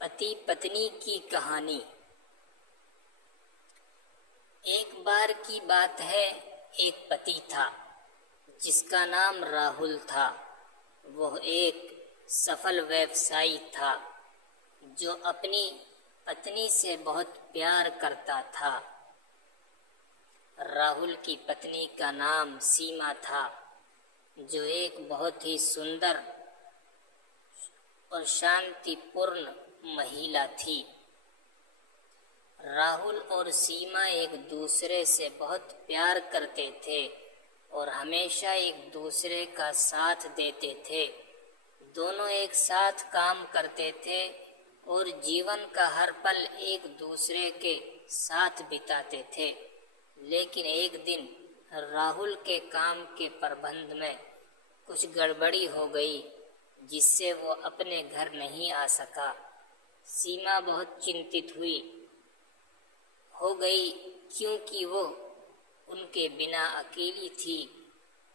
पति पत्नी की कहानी। एक बार की बात है, एक पति था जिसका नाम राहुल था। वह एक सफल व्यवसायी था जो अपनी पत्नी से बहुत प्यार करता था। राहुल की पत्नी का नाम सीमा था, जो एक बहुत ही सुंदर और शांतिपूर्ण महिला थी। राहुल और सीमा एक दूसरे से बहुत प्यार करते थे और हमेशा एक दूसरे का साथ देते थे। दोनों एक साथ काम करते थे और जीवन का हर पल एक दूसरे के साथ बिताते थे। लेकिन एक दिन राहुल के काम के प्रबंध में कुछ गड़बड़ी हो गई, जिससे वो अपने घर नहीं आ सका। सीमा बहुत चिंतित हो गई, क्योंकि वो उनके बिना अकेली थी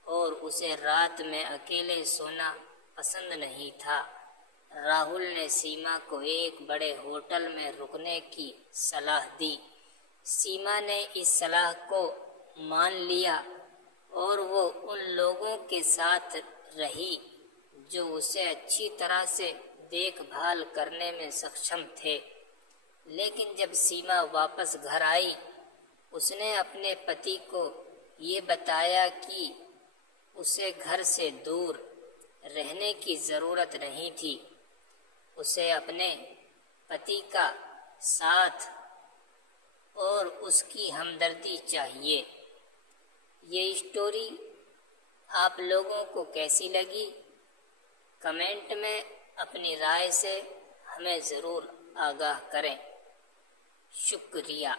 और उसे रात में अकेले सोना पसंद नहीं था। राहुल ने सीमा को एक बड़े होटल में रुकने की सलाह दी। सीमा ने इस सलाह को मान लिया और वो उन लोगों के साथ रही जो उसे अच्छी तरह से देखभाल करने में सक्षम थे। लेकिन जब सीमा वापस घर आई, उसने अपने पति को ये बताया कि उसे घर से दूर रहने की ज़रूरत नहीं थी। उसे अपने पति का साथ और उसकी हमदर्दी चाहिए। ये स्टोरी आप लोगों को कैसी लगी? कमेंट में अपनी राय से हमें ज़रूर आगाह करें। शुक्रिया।